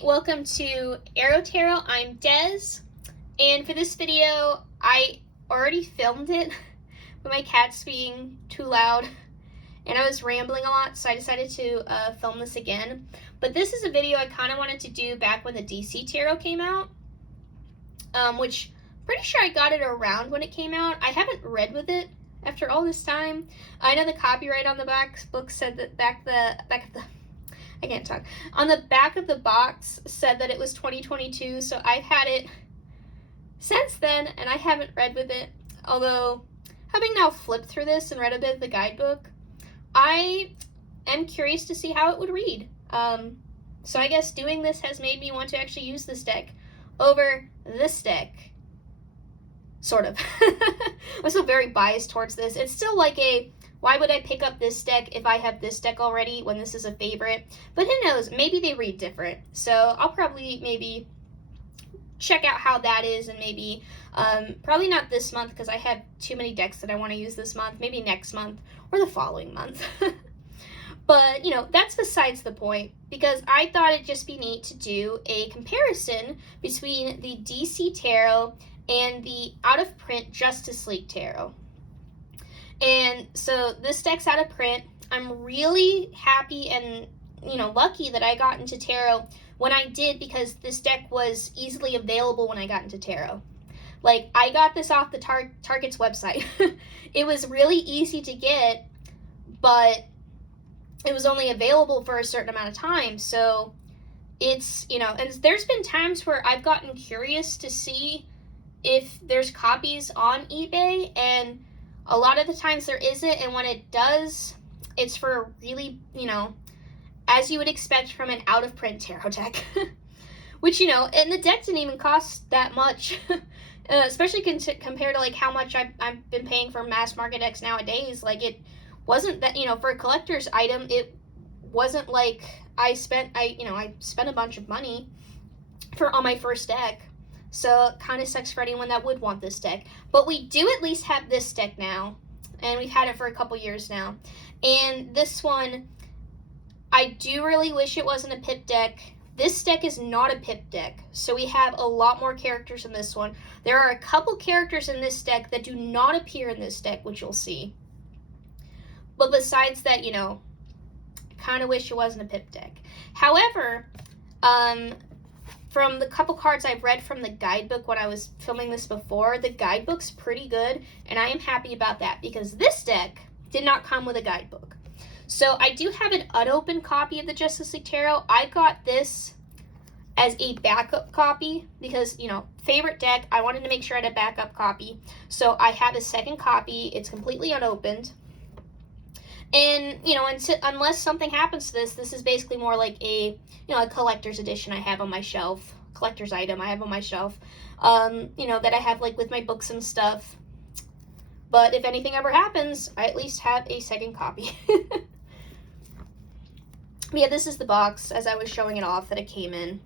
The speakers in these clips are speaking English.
Hi, welcome to Aro-Tarot. I'm Des, and for this video, I already filmed it, but my cat's being too loud, and I was rambling a lot, so I decided to film this again. But this is a video I kind of wanted to do back when the DC Tarot came out, which pretty sure I got it around when it came out. I haven't read with it after all this time. I know the copyright on the book said that on the back of the box said that it was 2022, so I've had it since then, and I haven't read with it. Although, having now flipped through this and read a bit of the guidebook, I am curious to see how it would read. So I guess doing this has made me want to actually use this deck over this deck. Sort of. I'm still very biased towards this. It's still like why would I pick up this deck if I have this deck already when this is a favorite? But who knows, maybe they read different. So I'll probably maybe check out how that is, and maybe, probably not this month because I have too many decks that I want to use this month, maybe next month or the following month. But, you know, that's besides the point, because I thought it'd just be neat to do a comparison between the DC Tarot and the out-of-print Justice League Tarot. And so this deck's out of print. I'm really happy and, lucky that I got into tarot when I did, because this deck was easily available when I got into tarot. Like, I got this off the Target's website. It was really easy to get, but it was only available for a certain amount of time. So it's, and there's been times where I've gotten curious to see if there's copies on eBay, and a lot of the times there isn't, and when it does, it's for really, as you would expect from an out-of-print tarot deck. Which, and the deck didn't even cost that much, especially compared to, like, how much I've been paying for mass market decks nowadays. Like, it wasn't that, for a collector's item, it wasn't like I spent a bunch of money on my first deck. So it kind of sucks for anyone that would want this deck. But we do at least have this deck now, and we've had it for a couple years now. And this one, I do really wish it wasn't a pip deck. This deck is not a pip deck, so we have a lot more characters in this one. There are a couple characters in this deck that do not appear in this deck, which you'll see. But besides that, I kind of wish it wasn't a pip deck. However, from the couple cards I've read from the guidebook when I was filming this before, the guidebook's pretty good, and I am happy about that, because this deck did not come with a guidebook. So I do have an unopened copy of the Justice League Tarot. I got this as a backup copy because, favorite deck, I wanted to make sure I had a backup copy. So I have a second copy. It's completely unopened. And, unless something happens to this is basically more like a collector's edition I have on my shelf, collector's item I have on my shelf, that I have, like, with my books and stuff. But if anything ever happens, I at least have a second copy. Yeah, this is the box as I was showing it off that it came in.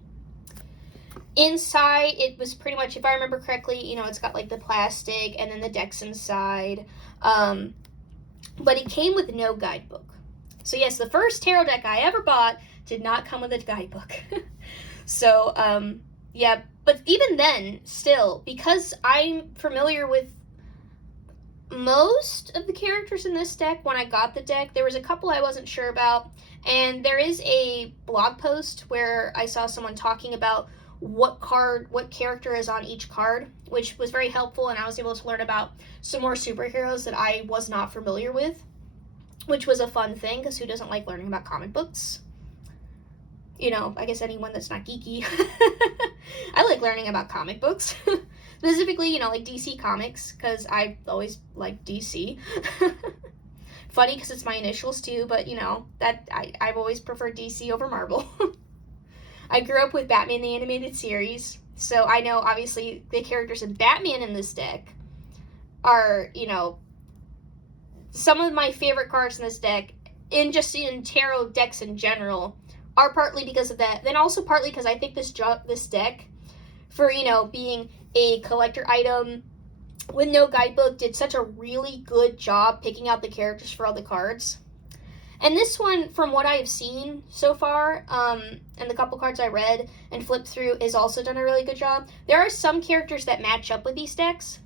Inside, it was pretty much, if I remember correctly, it's got, like, the plastic and then the deck's inside. But it came with no guidebook. So yes, the first tarot deck I ever bought did not come with a guidebook. So, yeah, but even then, still, because I'm familiar with most of the characters in this deck when I got the deck, there was a couple I wasn't sure about, and there is a blog post where I saw someone talking about what character is on each card, which was very helpful, and I was able to learn about some more superheroes that I was not familiar with, which was a fun thing, because who doesn't like learning about comic books? I guess anyone that's not geeky. I like learning about comic books. Specifically, like DC Comics, because I've always liked DC. Funny, because it's my initials too, but, I've always preferred DC over Marvel. I grew up with Batman the Animated Series, so I know, obviously, the characters in Batman in this deck are, some of my favorite cards in this deck, in tarot decks in general, are partly because of that. Then also partly because I think this deck, for, being a collector item with no guidebook, did such a really good job picking out the characters for all the cards. And this one, from what I have seen so far, and the couple cards I read and flipped through, has also done a really good job. There are some characters that match up with these decks,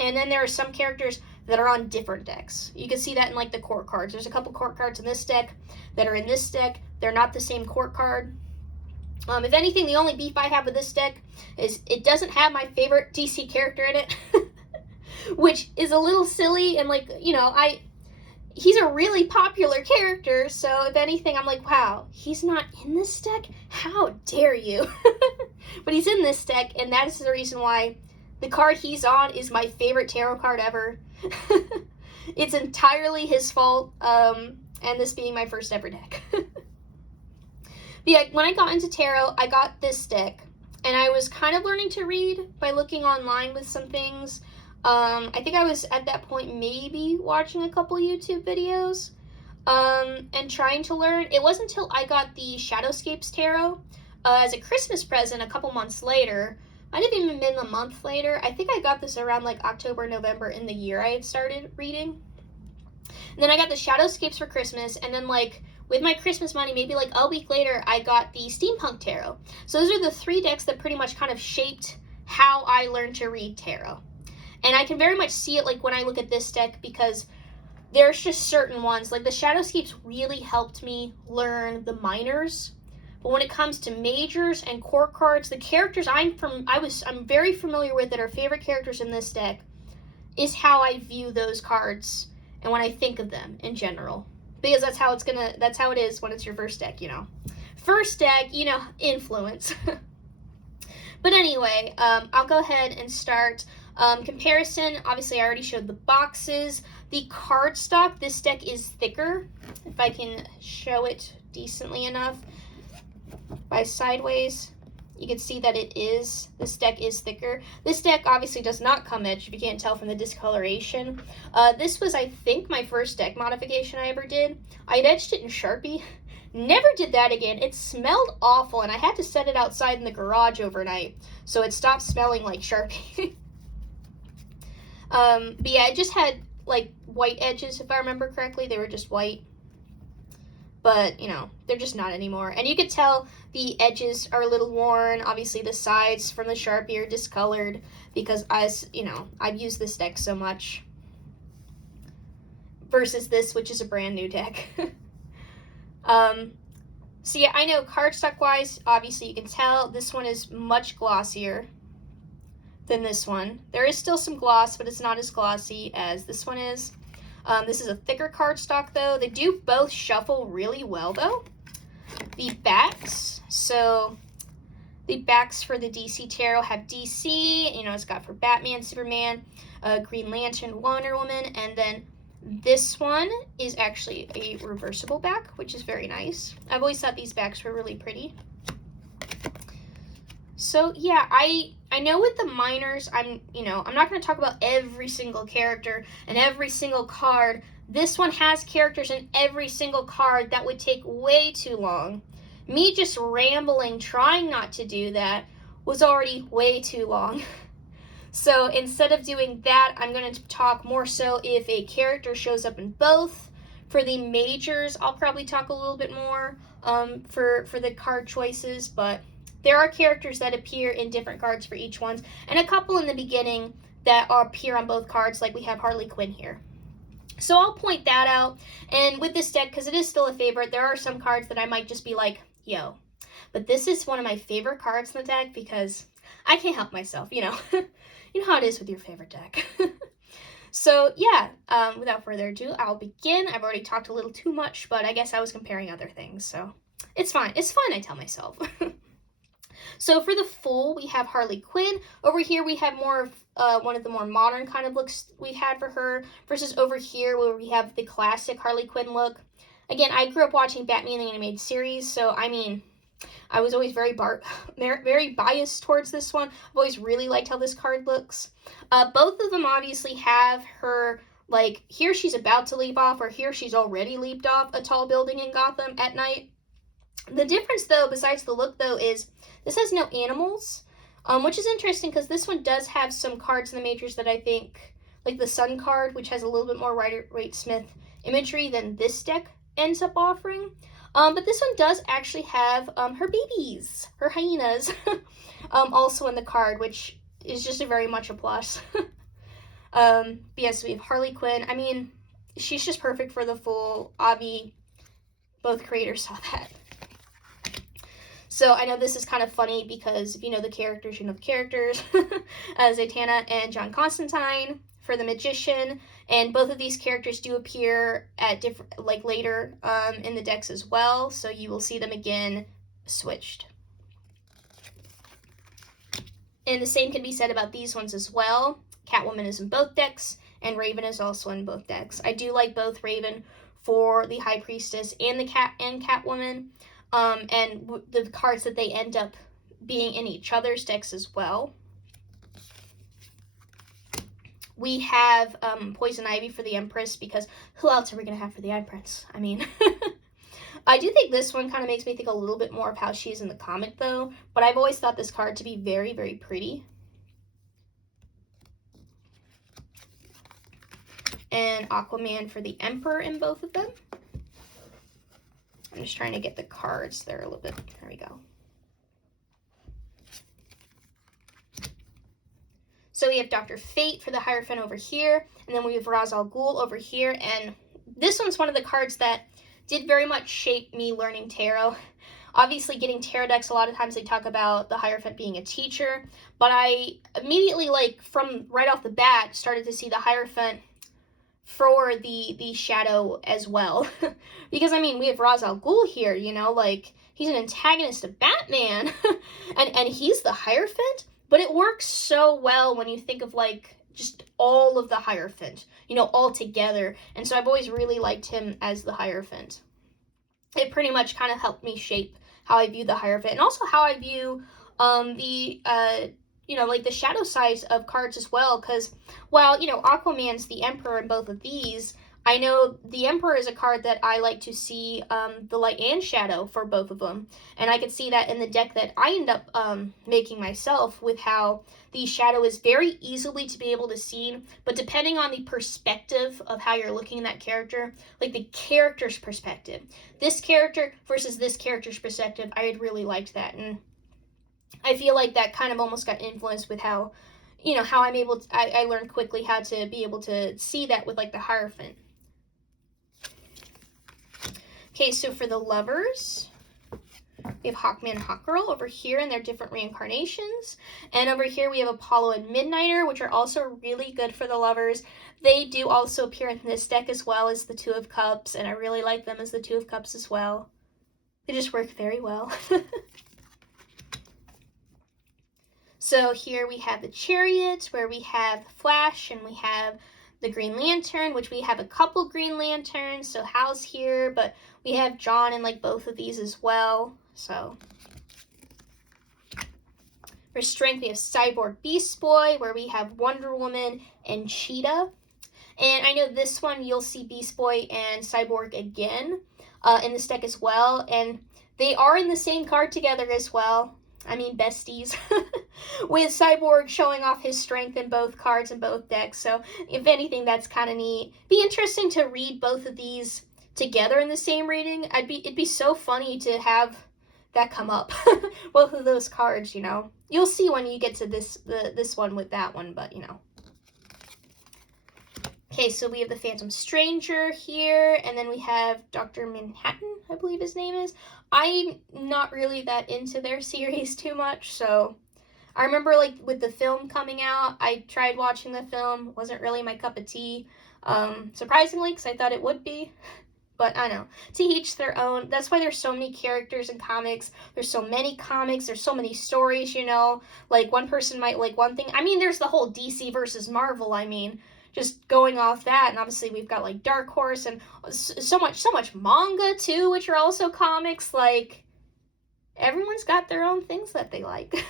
and then there are some characters that are on different decks. You can see that in like the court cards. There's a couple court cards in this deck that are in this deck. They're not the same court card. If anything, the only beef I have with this deck is it doesn't have my favorite DC character in it, which is a little silly, and like, you know, he's a really popular character, so if anything, I'm like, wow, he's not in this deck? How dare you? But he's in this deck, and that is the reason why the card he's on is my favorite tarot card ever. It's entirely his fault, and this being my first ever deck. But yeah, when I got into tarot, I got this deck, and I was kind of learning to read by looking online with some things. I think I was at that point maybe watching a couple YouTube videos, and trying to learn. It wasn't until I got the Shadowscapes Tarot as a Christmas present a couple months later. Might have even been a month later. I think I got this around like October, November in the year I had started reading. And then I got the Shadowscapes for Christmas, and then like with my Christmas money, maybe like a week later, I got the Steampunk Tarot. So those are the three decks that pretty much kind of shaped how I learned to read tarot. And I can very much see it like when I look at this deck, because there's just certain ones, like the Shadowscapes really helped me learn the minors. But when it comes to majors and court cards, the characters I'm very familiar with that are favorite characters in this deck is how I view those cards and when I think of them in general. Because that's how it is when it's your first deck, you know. First deck, you know, influence. But anyway, I'll go ahead and start. Comparison, obviously I already showed the boxes. The cardstock, this deck is thicker. If I can show it decently enough by sideways, you can see that this deck is thicker. This deck obviously does not come edged, if you can't tell from the discoloration. This was, I think, my first deck modification I ever did. I had edged it in Sharpie. Never did that again. It smelled awful, and I had to set it outside in the garage overnight, so it stopped smelling like Sharpie. But yeah, it just had like white edges, if I remember correctly. They were just white. But, you know, they're just not anymore. And you could tell the edges are a little worn. Obviously, the sides from the Sharpie are discolored because, I've used this deck so much. Versus this, which is a brand new deck. So yeah, I know cardstock-wise, obviously you can tell this one is much glossier than this one. There is still some gloss, but it's not as glossy as this one is. This is a thicker cardstock, though. They do both shuffle really well, though. The backs, so the backs for the DC Tarot have DC, you know, it's got for Batman, Superman, Green Lantern, Wonder Woman, and then this one is actually a reversible back, which is very nice. I've always thought these backs were really pretty. So yeah, I know with the minors, I'm not going to talk about every single character and every single card. This one has characters in every single card that would take way too long. Me just rambling, trying not to do that, was already way too long. So instead of doing that, I'm going to talk more so if a character shows up in both. For the majors, I'll probably talk a little bit more for the card choices, but there are characters that appear in different cards for each one, and a couple in the beginning that appear on both cards, like we have Harley Quinn here. So I'll point that out, and with this deck, because it is still a favorite, there are some cards that I might just be like, yo. But this is one of my favorite cards in the deck because I can't help myself, you know. You know how it is with your favorite deck. So yeah, without further ado, I'll begin. I've already talked a little too much, but I guess I was comparing other things, so it's fine. It's fun, I tell myself. So for the full, we have Harley Quinn. Over here, we have more of one of the more modern kind of looks we've had for her, versus over here where we have the classic Harley Quinn look. Again, I grew up watching Batman the Animated Series, so I mean, I was always very biased towards this one. I've always really liked how this card looks. Both of them obviously have her, like, here she's about to leap off, or here she's already leaped off a tall building in Gotham at night. The difference, though, besides the look, though, is this has no animals, which is interesting because this one does have some cards in the majors that I think, like the Sun card, which has a little bit more Rider-Waite-Smith imagery than this deck ends up offering. But this one does actually have her babies, her hyenas, also in the card, which is just very much a plus. Yes, we have Harley Quinn. I mean, she's just perfect for the full Avi. Both creators saw that. So I know this is kind of funny because if you know the characters, you know the characters. Zatanna and John Constantine for the Magician, and both of these characters do appear at different, like later in the decks as well. So you will see them again switched. And the same can be said about these ones as well. Catwoman is in both decks, and Raven is also in both decks. I do like both Raven for the High Priestess and the Catwoman. And the cards that they end up being in each other's decks as well. We have Poison Ivy for the Empress, because who else are we going to have for the Empress? I mean, I do think this one kind of makes me think a little bit more of how she is in the comic, though. But I've always thought this card to be very, very pretty. And Aquaman for the Emperor in both of them. I'm just trying to get the cards there a little bit. There we go. So we have Dr. Fate for the Hierophant over here, and then we have Ra's al Ghul over here, and this one's one of the cards that did very much shape me learning tarot. Obviously, getting tarot decks, a lot of times they talk about the Hierophant being a teacher, but I immediately, like, from right off the bat, started to see the Hierophant for the shadow as well. Because, I mean, we have Ra's al Ghul here, you know, like, he's an antagonist of Batman, and he's the Hierophant, but it works so well when you think of, like, just all of the Hierophant, you know, all together, and so I've always really liked him as the Hierophant. It pretty much kind of helped me shape how I view the Hierophant, and also how I view you know, like the shadow sides of cards as well, because while, you know, Aquaman's the Emperor in both of these, I know the Emperor is a card that I like to see the light and shadow for both of them, and I could see that in the deck that I end up making myself, with how the shadow is very easily to be able to see, but depending on the perspective of how you're looking at that character, like the character's perspective, this character versus this character's perspective, I had really liked that, and I feel like that kind of almost got influenced with how, you know, how I'm able to, I learned quickly how to be able to see that with, like, the Hierophant. Okay, so for the lovers, we have Hawkman and Hawkgirl over here in their different reincarnations. And over here we have Apollo and Midnighter, which are also really good for the lovers. They do also appear in this deck as well as the Two of Cups, and I really like them as the Two of Cups as well. They just work very well. So here we have the Chariot, where we have Flash, and we have the Green Lantern, which we have a couple Green Lanterns. So Hal's here, but we have John in, like, both of these as well. So for Strength, we have Cyborg Beast Boy, where we have Wonder Woman and Cheetah. And I know this one you'll see Beast Boy and Cyborg again in this deck as well. And they are in the same card together as well. I mean, besties. With Cyborg showing off his strength in both cards and both decks. So, if anything, that's kind of neat. Be interesting to read both of these together in the same reading. It'd be so funny to have that come up. Both of those cards, you know. You'll see when you get to this one with that one, but, you know. Okay, so we have the Phantom Stranger here, and then we have Dr. Manhattan, I believe his name is. I'm not really that into their series too much, so I remember, like, with the film coming out, I tried watching the film. It wasn't really my cup of tea, surprisingly, because I thought it would be. But I know, to each their own. That's why there's so many characters in comics. There's so many comics. There's so many stories, you know. Like, one person might like one thing. I mean, there's the whole DC versus Marvel, I mean. Just going off that, and obviously we've got, like, Dark Horse, and so much manga, too, which are also comics. Like, everyone's got their own things that they like.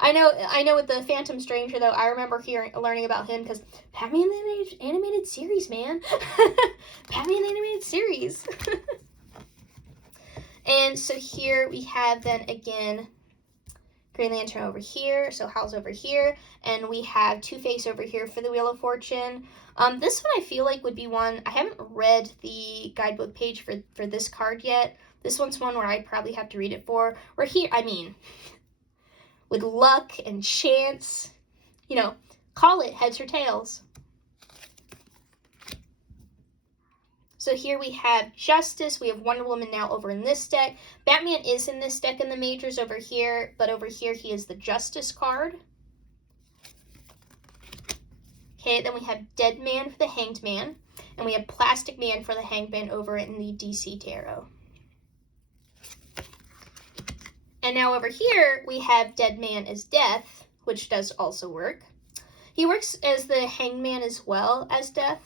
I know with the Phantom Stranger, though, I remember learning about him because Batman animated series, man. Batman animated series. And so here we have, then, again, Green Lantern over here, so Hal's over here, and we have Two-Face over here for the Wheel of Fortune. This one I feel like would be one, I haven't read the guidebook page for this card yet. This one's one where I'd probably have to read it for. Or here, I mean, with luck and chance, you know, call it heads or tails. So here we have Justice. We have Wonder Woman now over in this deck. Batman is in this deck in the majors over here, but over here he is the Justice card. Okay, then we have Dead Man for the Hanged Man, and we have Plastic Man for the Hanged Man over in the DC Tarot. And now over here, we have Dead Man as Death, which does also work. He works as the Hanged Man as well as Death.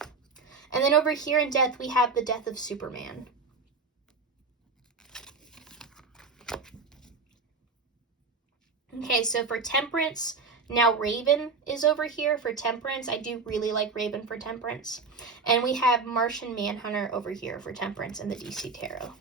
And then over here in Death, we have the Death of Superman. Okay, so for Temperance, now Raven is over here for Temperance. I do really like Raven for Temperance. And we have Martian Manhunter over here for Temperance in the DC Tarot.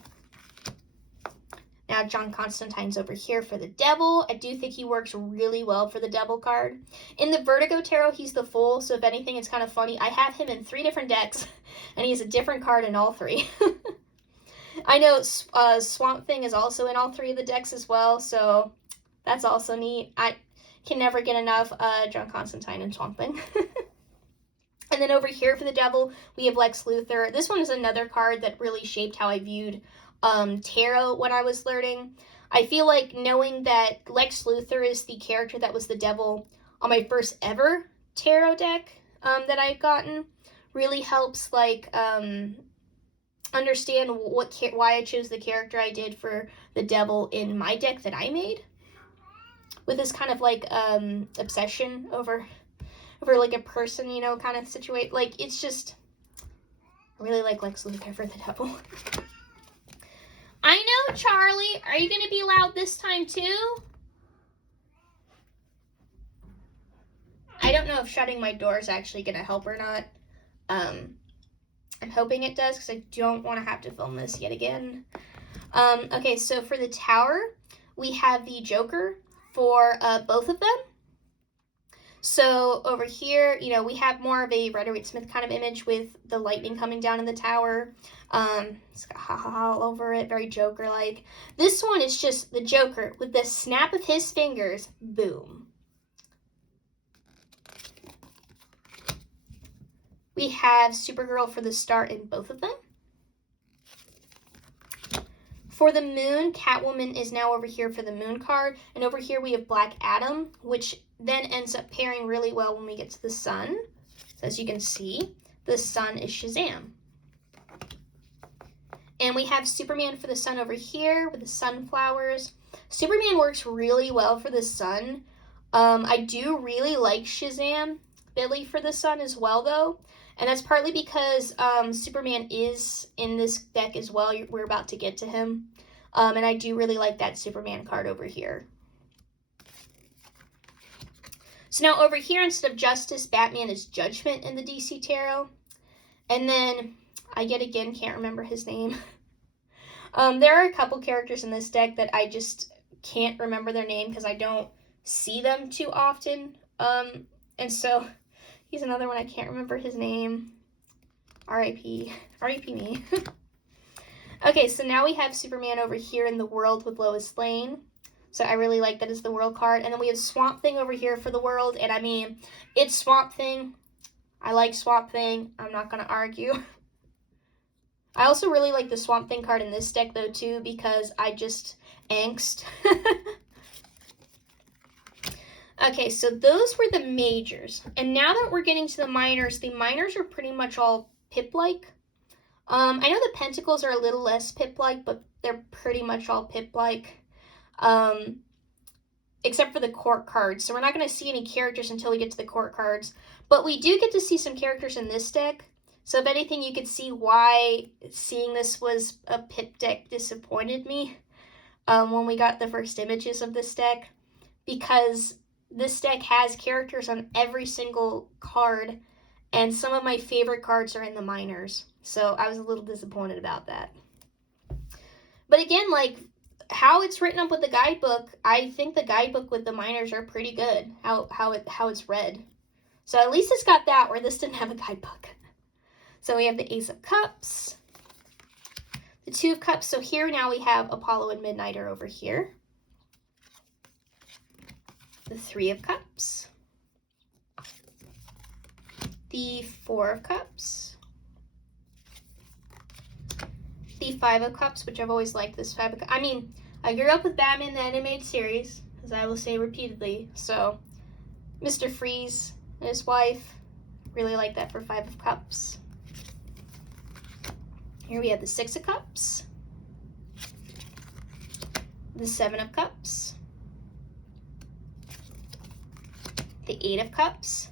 Now John Constantine's over here for the Devil. I do think he works really well for the Devil card. In the Vertigo Tarot, he's the Fool, so if anything, it's kind of funny. I have him in 3 different decks, and he has a different card in all 3. I know Swamp Thing is also in all 3 of the decks as well, so that's also neat. I can never get enough John Constantine and Swamp Thing. And then over here for the Devil, we have Lex Luthor. This one is another card that really shaped how I viewed tarot when I was learning. I feel like knowing that Lex Luthor is the character that was the devil on my first ever tarot deck that I've gotten really helps like understand why I chose the character I did for the devil in my deck that I made, with this kind of like obsession over like a person, you know, kind of situation. Like, it's just, I really like Lex Luthor for the devil. I know, Charlie. Are you going to be loud this time too? I don't know if shutting my door is actually going to help or not. I'm hoping it does because I don't want to have to film this yet again. Okay, so for the Tower, we have the Joker for both of them. So over here, you know, we have more of a Rider Waite Smith kind of image with the lightning coming down in the tower. It's got ha-ha-ha all over it, very Joker-like. This one is just the Joker with the snap of his fingers, boom. We have Supergirl for the start in both of them. For the Moon, Catwoman is now over here for the Moon card. And over here we have Black Adam, which then ends up pairing really well when we get to the Sun. So as you can see, the Sun is Shazam. And we have Superman for the Sun over here with the sunflowers. Superman works really well for the Sun. I do really like Shazam Billy for the Sun as well, though. And that's partly because Superman is in this deck as well. We're about to get to him. And I do really like that Superman card over here. So now over here, instead of Justice, Batman is Judgment in the DC Tarot. And then, I yet again can't remember his name. There are a couple characters in this deck that I just can't remember their name because I don't see them too often. And so, he's another one I can't remember his name. R.I.P. R.I.P. me. Okay, so now we have Superman over here in the World with Lois Lane. So I really like that as the World card. And then we have Swamp Thing over here for the World. And I mean, it's Swamp Thing. I like Swamp Thing. I'm not going to argue. I also really like the Swamp Thing card in this deck, though, too, because I just angst. Okay, so those were the majors. And now that we're getting to the minors are pretty much all Pip-like. I know the Pentacles are a little less Pip-like, but they're pretty much all Pip-like. Except for the court cards. So we're not going to see any characters until we get to the court cards. But we do get to see some characters in this deck. So if anything, you could see why seeing this was a Pip deck disappointed me when we got the first images of this deck. Because this deck has characters on every single card. And some of my favorite cards are in the minors. So I was a little disappointed about that. But again, like, how it's written up with the guidebook, I think the guidebook with the minors are pretty good, how it's read. So at least it's got that, where this didn't have a guidebook. So we have the Ace of Cups, the Two of Cups. So here now we have Apollo and Midnighter over here. The Three of Cups, the Four of Cups, the Five of Cups, which I've always liked this Five of Cups. I mean, I grew up with Batman the animated series, as I will say repeatedly, so Mr. Freeze and his wife, really like that for Five of Cups. Here we have the Six of Cups, the Seven of Cups, the Eight of Cups,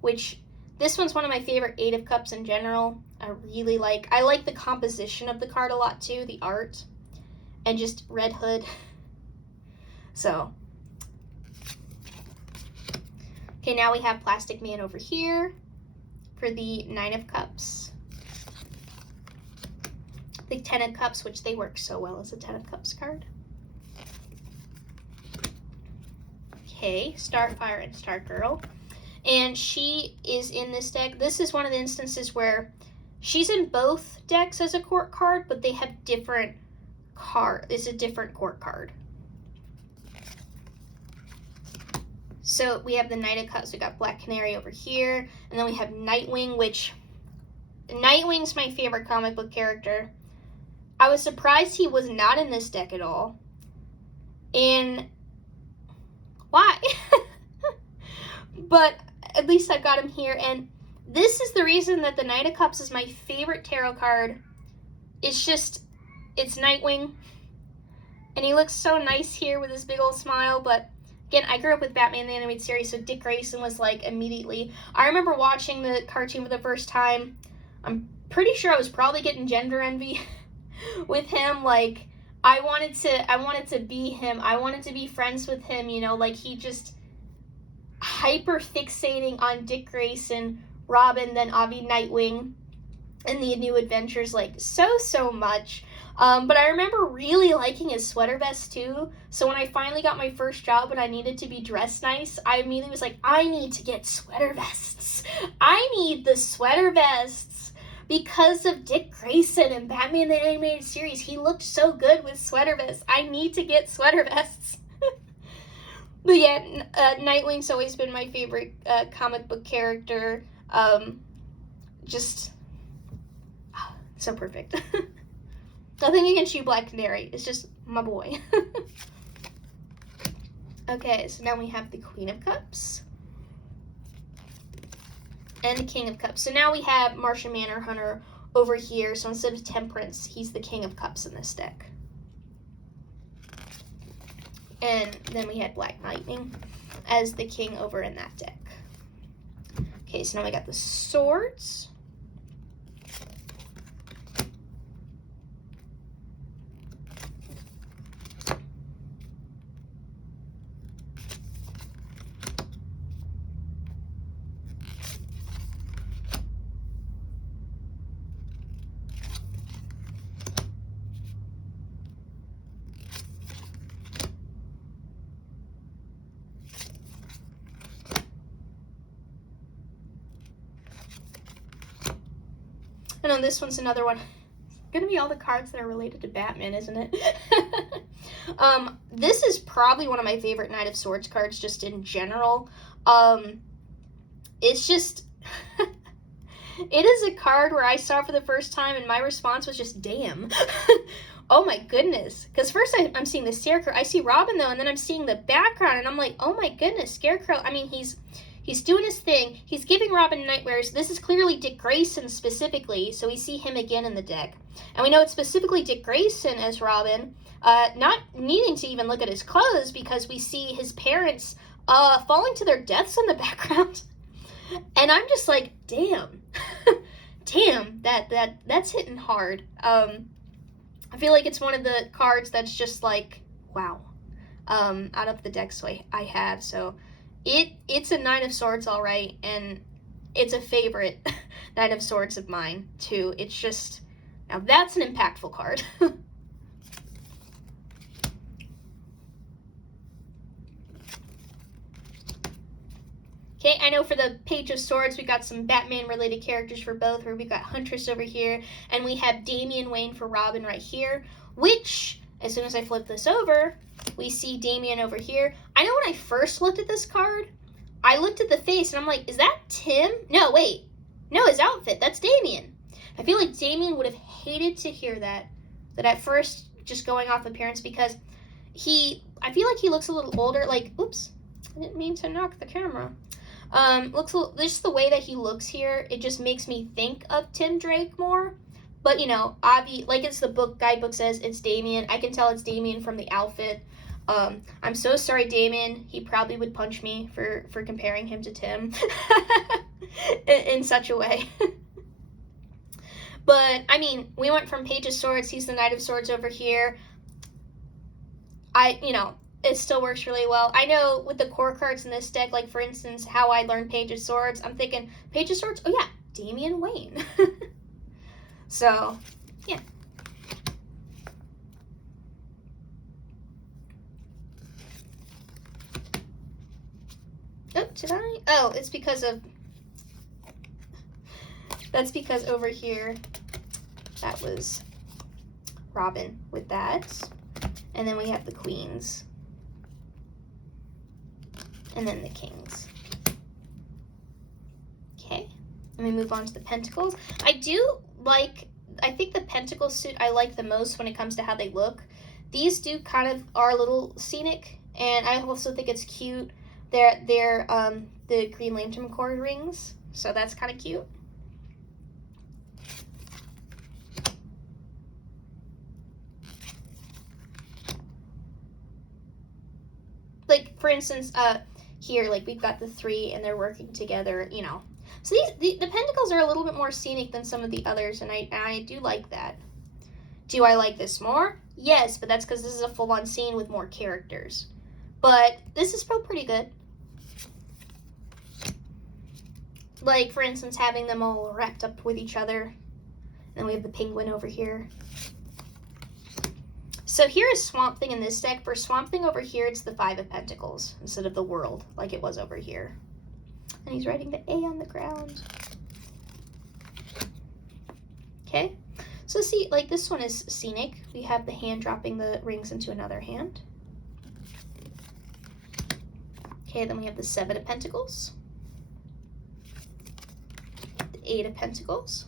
which this one's one of my favorite Eight of Cups in general. I like the composition of the card a lot too, the art, and just Red Hood. So, okay, now we have Plastic Man over here for the Nine of Cups, the Ten of Cups, which they work so well as a Ten of Cups card. Okay, Starfire and Stargirl. And she is in this deck. This is one of the instances where she's in both decks as a court card, but they have different card. It's a different court card. So we have the Knight of Cups. We got Black Canary over here. And then we have Nightwing, which Nightwing's my favorite comic book character. I was surprised he was not in this deck at all. And why? But at least I've got him here, and this is the reason that the Knight of Cups is my favorite tarot card. It's Nightwing, and he looks so nice here with his big old smile. But again, I grew up with Batman the Animated Series, so Dick Grayson was like immediately. I remember watching the cartoon for the first time. I'm pretty sure I was probably getting gender envy with him. Like, I wanted to be him. I wanted to be friends with him, you know, like he just hyper fixating on Dick Grayson, Robin, then Avi Nightwing, and the New Adventures, like so much. But I remember really liking his sweater vest too. So when I finally got my first job and I needed to be dressed nice, I immediately was like, I need to get sweater vests. I need the sweater vests. Because of Dick Grayson and Batman the Animated Series, he looked so good with sweater vests. I need to get sweater vests. But yeah, Nightwing's always been my favorite comic book character. Just so perfect. Nothing against you, Black Canary. It's just my boy. Okay, so now we have the Queen of Cups and the King of Cups. So now we have Martian Manhunter over here. So instead of Temperance, he's the King of Cups in this deck. And then we had Black Lightning as the king over in that deck. Okay, so now we got the Swords. And on this one's another one. It's gonna be all the cards that are related to Batman, isn't it? This is probably one of my favorite Knight of Swords cards just in general. It's just it is a card where I saw it for the first time and my response was just, damn. Oh my goodness. Because first I'm seeing the Scarecrow. I see Robin though, and then I'm seeing the background and I'm like, oh my goodness, Scarecrow. I mean, he's doing his thing. He's giving Robin nightmares. This is clearly Dick Grayson specifically, so we see him again in the deck. And we know it's specifically Dick Grayson as Robin, not needing to even look at his clothes because we see his parents falling to their deaths in the background. And I'm just like, damn. Damn, that's hitting hard. I feel like it's one of the cards that's just like, wow. Out of the decks I have, so it's a Knight of Swords, all right, and it's a favorite Knight of Swords of mine, too. It's just, now that's an impactful card. Okay, I know for the Page of Swords, we got some Batman-related characters for both, where we got Huntress over here, and we have Damian Wayne for Robin right here, which, as soon as I flip this over, we see Damian over here. I know when I first looked at this card, I looked at the face, and I'm like, is that Tim? No, wait. No, his outfit. That's Damian. I feel like Damian would have hated to hear that at first, just going off appearance, because I feel like he looks a little older, like, oops, I didn't mean to knock the camera. Just the way that he looks here, it just makes me think of Tim Drake more. But, you know, like it's the guidebook says, it's Damian. I can tell it's Damian from the outfit. I'm so sorry, Damian. He probably would punch me for comparing him to Tim in such a way. But, I mean, we went from Page of Swords, he's the Knight of Swords over here. It still works really well. I know with the core cards in this deck, like for instance, how I learned Page of Swords, I'm thinking, Page of Swords? Oh yeah, Damian Wayne. So, yeah. Oh, did I? Oh, it's because of... That's because over here, that was Robin with that. And then we have the Queens. And then the Kings. Okay, let me move on to the Pentacles. I think the Pentacle suit I like the most when it comes to how they look. These kind of are a little scenic, and I also think it's cute. They're the Green Lantern Corps rings, so that's kind of cute. Like, for instance, here, like, we've got the 3, and they're working together, you know. So the Pentacles are a little bit more scenic than some of the others, and I do like that. Do I like this more? Yes, but that's because this is a full-on scene with more characters. But this is still pretty good. Like, for instance, having them all wrapped up with each other. And then we have the Penguin over here. So here is Swamp Thing in this deck. For Swamp Thing over here, it's the 5 of Pentacles instead of the World, like it was over here. And he's writing the A on the ground. Okay, so see, like this one is scenic. We have the hand dropping the rings into another hand. Okay, then we have the 7 of Pentacles. The 8 of Pentacles.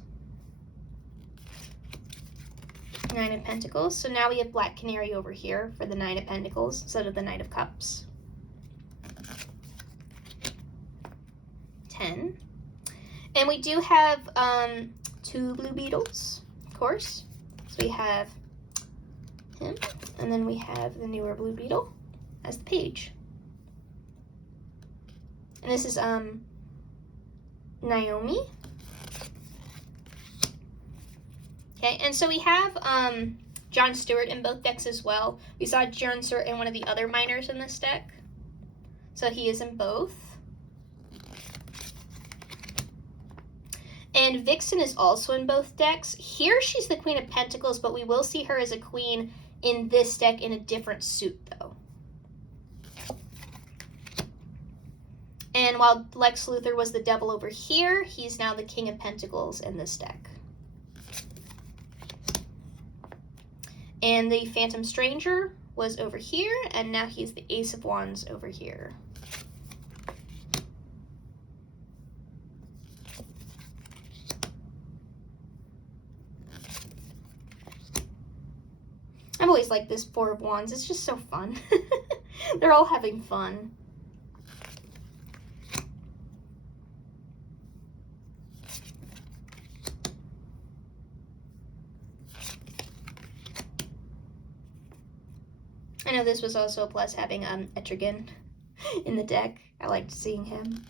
9 of Pentacles. So now we have Black Canary over here for the 9 of Pentacles instead of the Knight of Cups. 10. And we do have 2 Blue Beetles, of course. So we have him, and then we have the newer Blue Beetle as the page. And this is Naomi. Okay, and so we have John Stewart in both decks as well. We saw John Stewart in one of the other minors in this deck. So he is in both. And Vixen is also in both decks. Here she's the Queen of Pentacles, but we will see her as a queen in this deck in a different suit, though. And while Lex Luthor was the devil over here, he's now the King of Pentacles in this deck. And the Phantom Stranger was over here, and now he's the Ace of Wands over here. I've always liked this 4 of Wands. It's just so fun. They're all having fun. I know this was also a plus having Etrigan in the deck. I liked seeing him.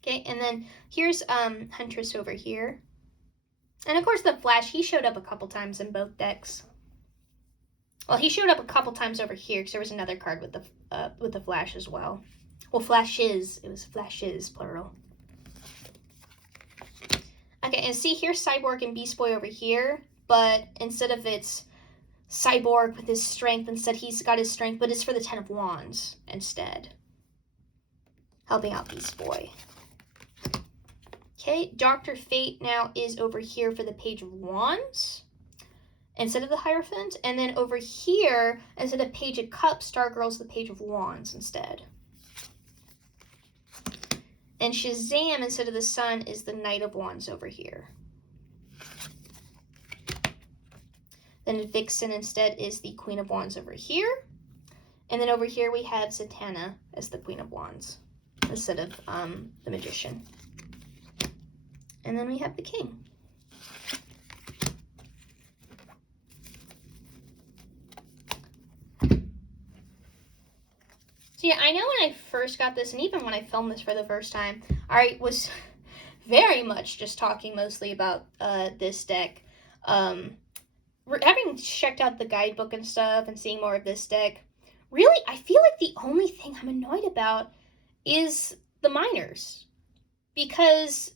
Okay, and then here's Huntress over here. And of course the Flash, he showed up a couple times in both decks. Well, he showed up a couple times over here because there was another card with the Flash as well. Well, Flashes. It was Flashes, plural. Okay, and see here's Cyborg and Beast Boy over here, but instead of it's cyborg with his strength. Instead, he's got his strength, but it's for the Ten of Wands instead. Helping out Beast Boy. Okay, Dr. Fate now is over here for the Page of Wands instead of the Hierophant. And then over here, instead of Page of Cups, Stargirl's the Page of Wands instead. And Shazam, instead of the Sun, is the Knight of Wands over here. Then Vixen instead is the Queen of Wands over here. And then over here we have Zatanna as the Queen of Wands instead of the Magician. And then we have the King. So yeah, I know when I first got this, and even when I filmed this for the first time, I was very much just talking mostly about this deck. Having checked out the guidebook and stuff and seeing more of this deck, really, I feel like the only thing I'm annoyed about is the minors. Because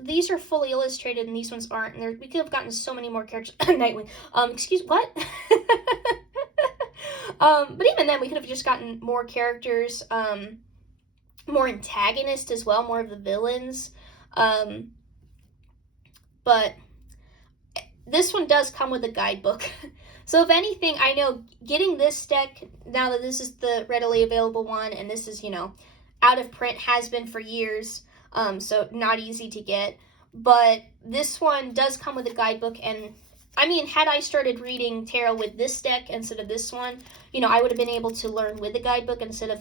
these are fully illustrated and these ones aren't. And we could have gotten so many more characters. Nightwing. Excuse, what? But even then, we could have just gotten more characters, more antagonists as well, more of the villains. But this one does come with a guidebook. So if anything, I know getting this deck, now that this is the readily available one, and this is, you know, out of print, has been for years, so not easy to get. But this one does come with a guidebook, and I mean, had I started reading tarot with this deck instead of this one, you know, I would have been able to learn with the guidebook instead of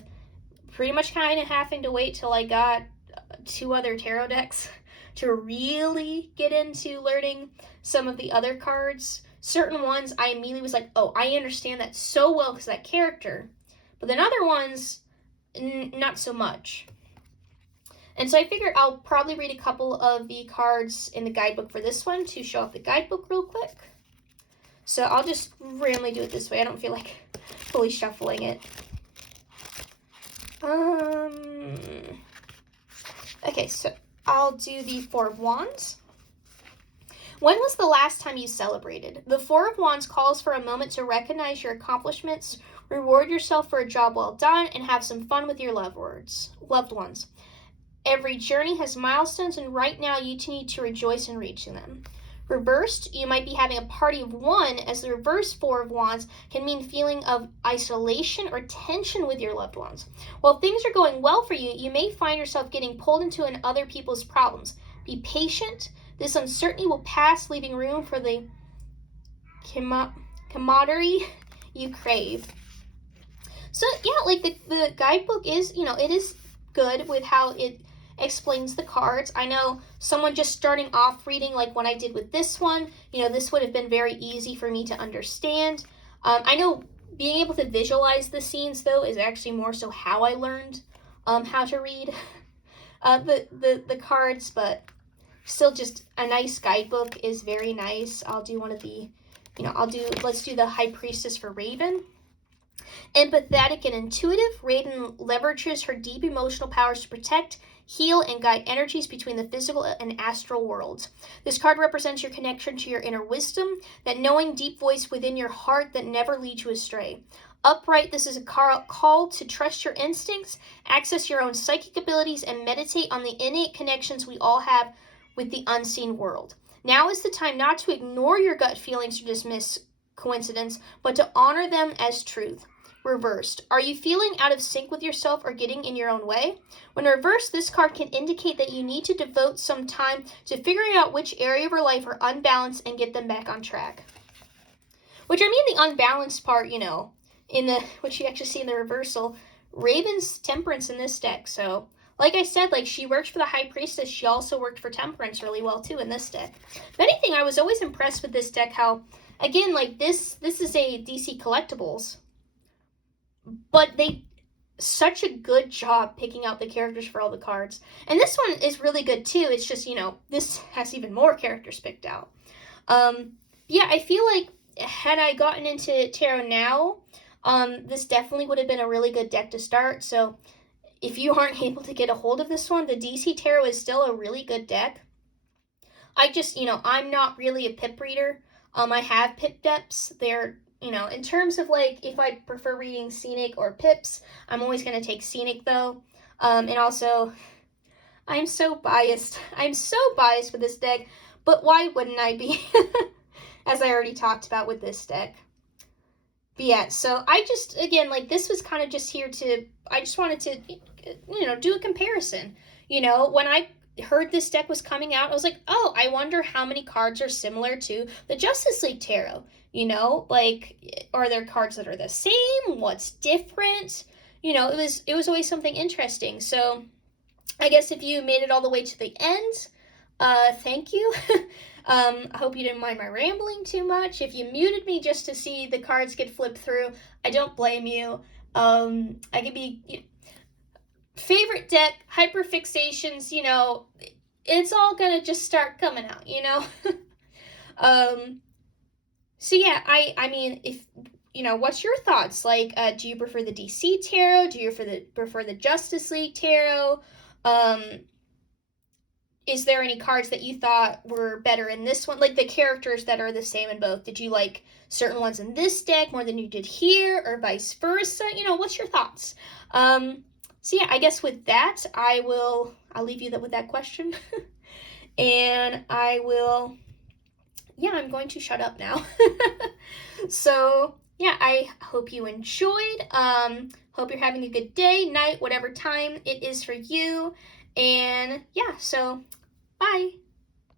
pretty much kind of having to wait till I got 2 other tarot decks to really get into learning some of the other cards. Certain ones, I immediately was like, oh, I understand that so well because that character. But then other ones, not so much. And so I figured I'll probably read a couple of the cards in the guidebook for this one to show off the guidebook real quick. So I'll just randomly do it this way. I don't feel like fully shuffling it. Okay, so I'll do the Four of Wands. When was the last time you celebrated? The Four of Wands calls for a moment to recognize your accomplishments, reward yourself for a job well done, and have some fun with your loved ones. Every journey has milestones, and right now you need to rejoice in reaching them. Reversed, you might be having a party of one, as the reverse Four of Wands can mean feeling of isolation or tension with your loved ones. While things are going well for you, you may find yourself getting pulled into other people's problems. Be patient. This uncertainty will pass, leaving room for the camaraderie you crave. So yeah, like the guidebook is, you know, it is good with how it explains the cards. I know someone just starting off reading, like when I did with this one, you know, this would have been very easy for me to understand. I know being able to visualize the scenes, though, is actually more so how I learned how to read the cards, but still just a nice guidebook is very nice. I'll do one of the, you know, let's do the High Priestess for Raven. Empathetic and intuitive, Raven leverages her deep emotional powers to protect, heal, and guide energies between the physical and astral worlds. This card represents your connection to your inner wisdom, that knowing deep voice within your heart that never leads you astray. Upright, this is a call to trust your instincts, access your own psychic abilities, and meditate on the innate connections we all have with the unseen world. Now is the time not to ignore your gut feelings or dismiss coincidence, but to honor them as truth. Reversed, are you feeling out of sync with yourself or getting in your own way? When reversed, this card can indicate that you need to devote some time to figuring out which area of your life are unbalanced and get them back on track. Which, I mean, the unbalanced part, you know, in the, what you actually see in the reversal, Raven's Temperance in this deck. So, like I said, like, she worked for the High Priestess, she also worked for Temperance really well too in this deck. If anything, I was always impressed with this deck, how, again, like, this is a DC Collectibles, but they such a good job picking out the characters for all the cards. And this one is really good too. It's just, you know, this has even more characters picked out. Yeah, I feel like had I gotten into tarot now, this definitely would have been a really good deck to start. So if you aren't able to get a hold of this one, the DC Tarot is still a really good deck. I just, you know, I'm not really a pip reader. I have pip decks. They're you know, in terms of like if I prefer reading Scenic or Pips, I'm always going to take Scenic though. And also, I'm so biased. I'm so biased with this deck, but why wouldn't I be? As I already talked about with this deck. But yeah, so I just, again, like, this was kind of just here to, I just wanted to, you know, do a comparison. You know, when I heard this deck was coming out, I was like, oh, I wonder how many cards are similar to the Justice League Tarot. You know, like, are there cards that are the same? What's different? You know, it was always something interesting. So I guess if you made it all the way to the end, thank you. I hope you didn't mind my rambling too much. If you muted me just to see the cards get flipped through, I don't blame you. I could be, you know, favorite deck, hyperfixations, you know, it's all gonna just start coming out, you know? So yeah, I mean, if, you know, what's your thoughts? Like, do you prefer the DC Tarot? Do you prefer the Justice League Tarot? Is there any cards that you thought were better in this one? Like the characters that are the same in both. Did you like certain ones in this deck more than you did here, or vice versa? You know, what's your thoughts? So yeah, I guess with that, I'll leave you with that question. And I'm going to shut up now. So yeah, I hope you enjoyed. Hope you're having a good day, night, whatever time it is for you. And yeah, so bye.